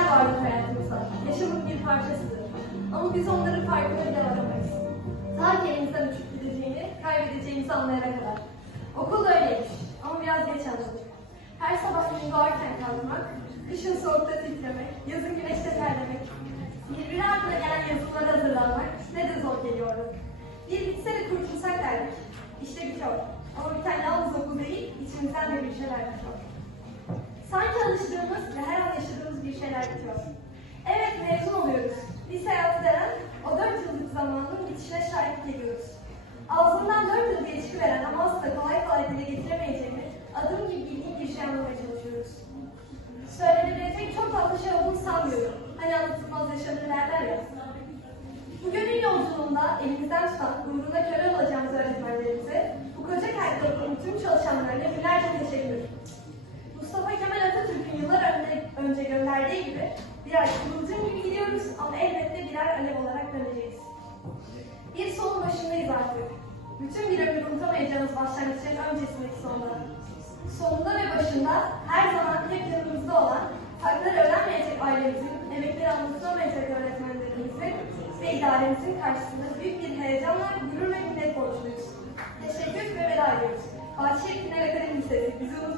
şeyler vardır hayatımızda. Yaşamın bir parçasıdır. Ama biz onların farkına bile varamayız. Ta ki elimizden uçup gideceğini, kaybedeceğimizi anlayana kadar. Okul öyleymiş ama biraz geç anladık. Her sabah gün doğarken kalkmak, kışın soğukta titremek, yazın güneşte terlemek, birbiri ardına gelen yazılara hazırlanmak ne de zor geliyordu. Bir bitse de kurtulsak derdik. İşte bitiyor. Ama biten yalnız okul değil, içimizden de bir şeyler bitiyor. Sanki alıştığımız ve her an şahit geliyoruz. Ağzından dört yıl geçti veren ama aslında kolay kolay dile getiremeyeceğimiz adım gibi ilginç bir şey anlamaya çalışıyoruz. Söylenebilecek çok fazla şey olduğunu sanmıyorum. Hani anlatılmaz yaşanır derler ya. Bu gönül yolculuğunda elimizden tutan, uğruna köle olacağımız öğretmenlerimize, bu koca kalplerin tüm çalışanlarına binlerce teşekkür. Mustafa Kemal Atatürk'ün yıllar önce, önce gönderdiği gibi birer kıvılcım gibi gidiyoruz ama elbette birer alev olarak ömür unutamayacağımız başlangıçların öncesindeki sonda. Sonunda ve başında her zaman hep yanımızda olan, hakları öğrenmeyecek ailemizin, emekleri anlatılamayacak öğretmenlerimizin ve idaremizin karşısında büyük bir heyecanla, gurur ve minnet borçluyuz. Teşekkür ve veda ediyoruz. Fatih Şehir Final Akademi Lisesi, bizi.